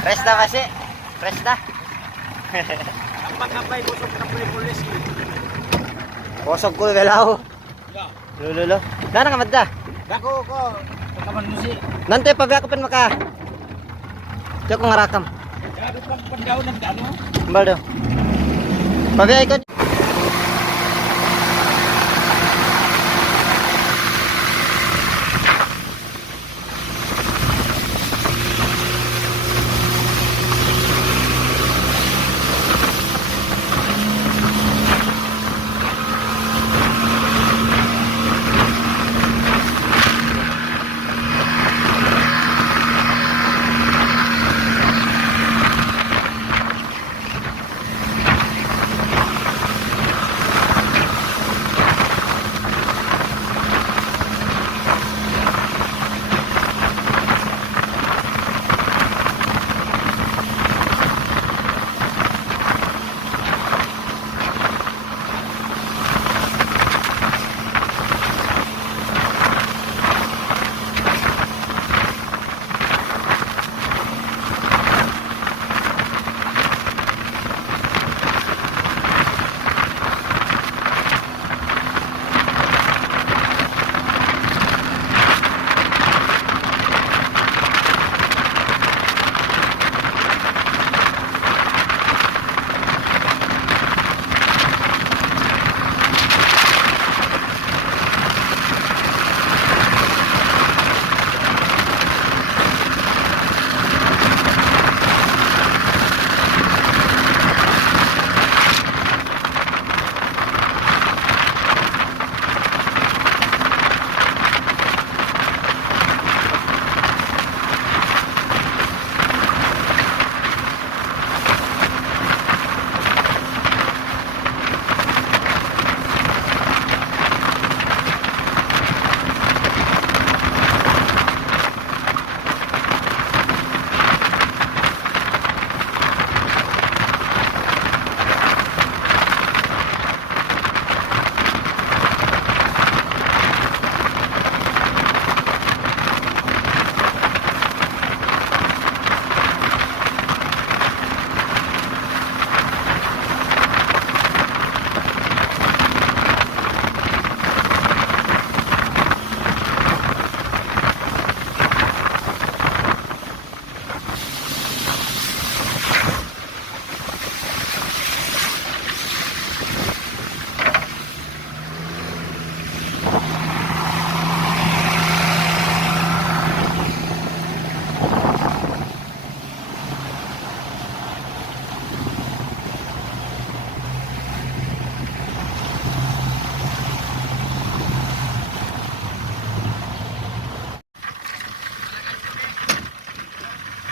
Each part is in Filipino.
Resta kasi. Resta. Kapag-kapay busog na pre-pulis. Kosog ko belaw. Lululo. Dana ka madda. Dako ko. Pagkaman mo si. Nante pabiya ko pen maka. Tiyo ko ngarakam. Grabe pang pandaw ng ano. Baldo. Pabiya ko.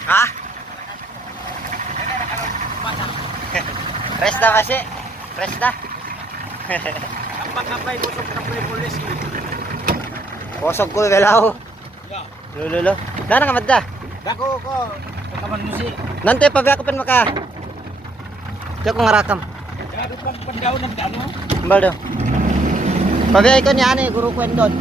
Ha? Resta kasi. Resta. Kapag-kapay busog na pre-pulis. Kosog ko belaw. Lululo. Dana ka madda. Dako ko. Pagkaman mo si. Nante pabiya ko pen maka. Tiyo ko ngarakam. Grabe pang pandaw ng ano. Baldo. Pabiya ko ni ani guru ko endon.